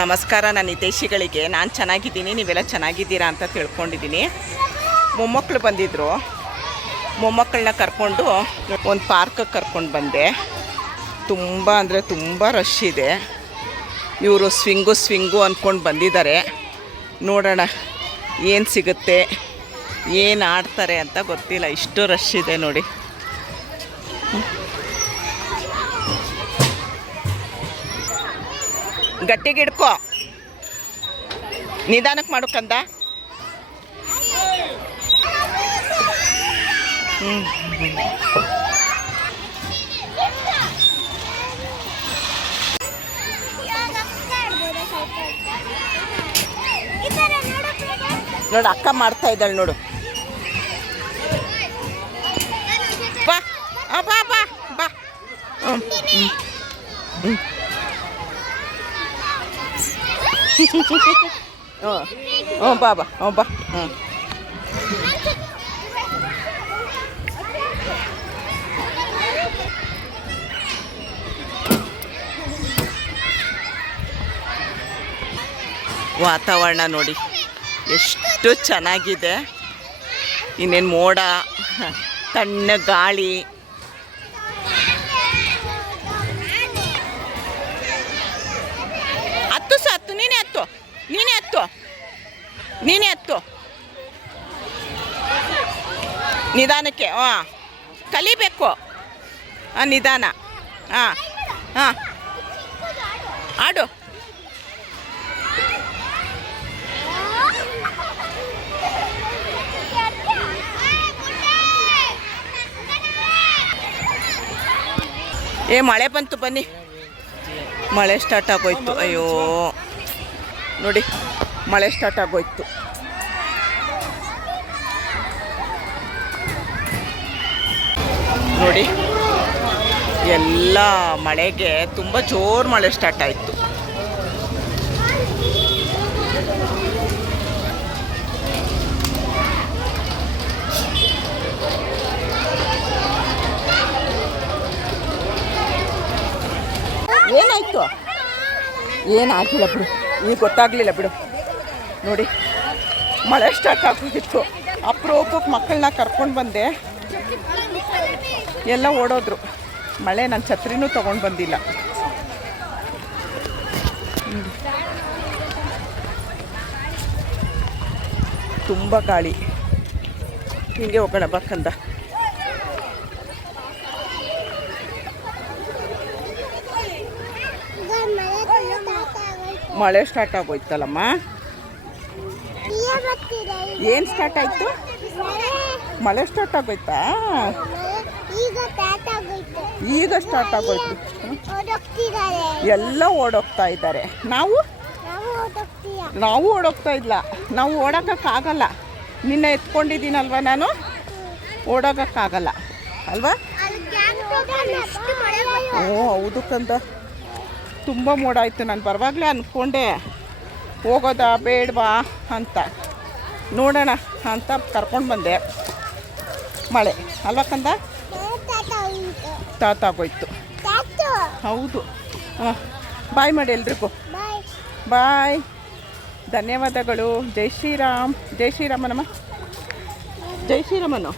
ನಮಸ್ಕಾರ ನನ್ನ ಹಿತೈಷಿಗಳಿಗೆ. ನಾನು ಚೆನ್ನಾಗಿದ್ದೀನಿ, ನೀವೆಲ್ಲ ಚೆನ್ನಾಗಿದ್ದೀರಾ ಅಂತ ತಿಳ್ಕೊಂಡಿದ್ದೀನಿ. ಮೊಮ್ಮಕ್ಕಳು ಬಂದಿದ್ದರು, ಮೊಮ್ಮಕ್ಕಳನ್ನ ಕರ್ಕೊಂಡು ಒಂದು ಪಾರ್ಕಿಗೆ ಕರ್ಕೊಂಡು ಬಂದೆ. ತುಂಬ ಅಂದರೆ ತುಂಬ ರಶ್ ಇದೆ. ಇವರು ಸ್ವಿಂಗು ಅಂದ್ಕೊಂಡು ಬಂದಿದ್ದಾರೆ. ನೋಡೋಣ ಏನು ಸಿಗುತ್ತೆ, ಏನು ಆಡ್ತಾರೆ ಅಂತ ಗೊತ್ತಿಲ್ಲ. ಇಷ್ಟು ರಶ್ ಇದೆ ನೋಡಿ. ಗಟ್ಟಿಗೆ ಹಿಡ್ಕೋ, ನಿಧಾನಕ್ಕೆ ಮಾಡೋಕಂದ. ನೋಡು ಅಕ್ಕ ಮಾಡ್ತಾ ಇದ್ದಾಳೆ ನೋಡು. ಬಾ ಬಾ ಬಾ ಬಾ. ಬಾ ಬಾ ಬಾ. ವಾತಾವರಣ ನೋಡಿ ಎಷ್ಟು ಚೆನ್ನಾಗಿದೆ. ಇನ್ನೇನು ಮೋಡ, ತಣ್ಣ ಗಾಳಿ. ಹತ್ತು ನೀನೇ ಹತ್ತು ನಿಧಾನಕ್ಕೆ. ಕಲಿಬೇಕು, ನಿಧಾನ. ಆಡು. ಮಳೆ ಬಂತು, ಬನ್ನಿ. ಮಳೆ ಸ್ಟಾರ್ಟ್ ಆಗೋಯ್ತು. ಅಯ್ಯೋ ನೋಡಿ, ಮಳೆ ಸ್ಟಾರ್ಟ್ ಆಗೋಯ್ತು. ನೋಡಿ ಎಲ್ಲ ಮಳೆಗೆ ತುಂಬ ಜೋರು ಮಳೆ ಸ್ಟಾರ್ಟ್ ಆಯಿತು. ಏನಾಯಿತು? ಏನಾಗಿಲ್ಲ ಬಿಡು, ಈಗ ಗೊತ್ತಾಗಲಿಲ್ಲ ಬಿಡು. ನೋಡಿ ಮಳೆ ಸ್ಟಾರ್ಟ್ ಆಗೋಗಿತ್ತು. ಅಪರೂಪಕ್ಕೆ ಮಕ್ಕಳನ್ನ ಕರ್ಕೊಂಡು ಬಂದೆ, ಎಲ್ಲ ಓಡೋದ್ರು. ಮಳೆ ನನ್ನ ಛತ್ರಿನೂ ತೊಗೊಂಡು ಬಂದಿಲ್ಲ. ತುಂಬ ಗಾಳಿ. ಹೀಗೆ ಹೋಗೋಣ ಬಕ್ಕಂದ. ಮಳೆ ಸ್ಟಾರ್ಟ್ ಆಗೋಯ್ತಲ್ಲಮ್ಮ. ಏನು ಸ್ಟಾರ್ಟ್ ಆಯಿತು? ಮಳೆ ಸ್ಟಾರ್ಟ್ ಆಗೋಯ್ತಾ? ಈಗ ಸ್ಟಾರ್ಟ್ ಆಗೋಯ್ತು. ಎಲ್ಲ ಓಡೋಗ್ತಾ ಇದ್ದಾರೆ. ನಾವು ಓಡೋಗ್ತಾ ಇಲ್ಲ. ನಾವು ಓಡೋಕ್ಕಾಗಲ್ಲ. ನಿನ್ನ ಎತ್ಕೊಂಡಿದ್ದೀನಲ್ವ ನಾನು, ಓಡೋಕ್ಕಾಗಲ್ಲ ಅಲ್ವಾ? ಹೌದು ಕಂದ, ತುಂಬ ಮೋಡ ಆಯಿತು. ನಾನು ಬರುವಾಗಲೇ ಅಂದ್ಕೊಂಡೆ ಹೋಗೋದಾ ಬೇಡವಾ ಅಂತ, ನೋಡೋಣ ಅಂತ ಕರ್ಕೊಂಡು ಬಂದೆ. ಮಳೆ ಅಲ್ವಾ ಕಂದ? ತಾತಾಗೋಯ್ತು. ಹೌದು. ಬಾಯ್ ಮಾಡಿ ಎಲ್ರಿಗೂ. ಬಾಯ್, ಧನ್ಯವಾದಗಳು. ಜೈ ಶ್ರೀರಾಮ್. ಜೈ ಶ್ರೀರಾಮನಮ್ಮ. ಜೈ ಶ್ರೀರಾಮನು.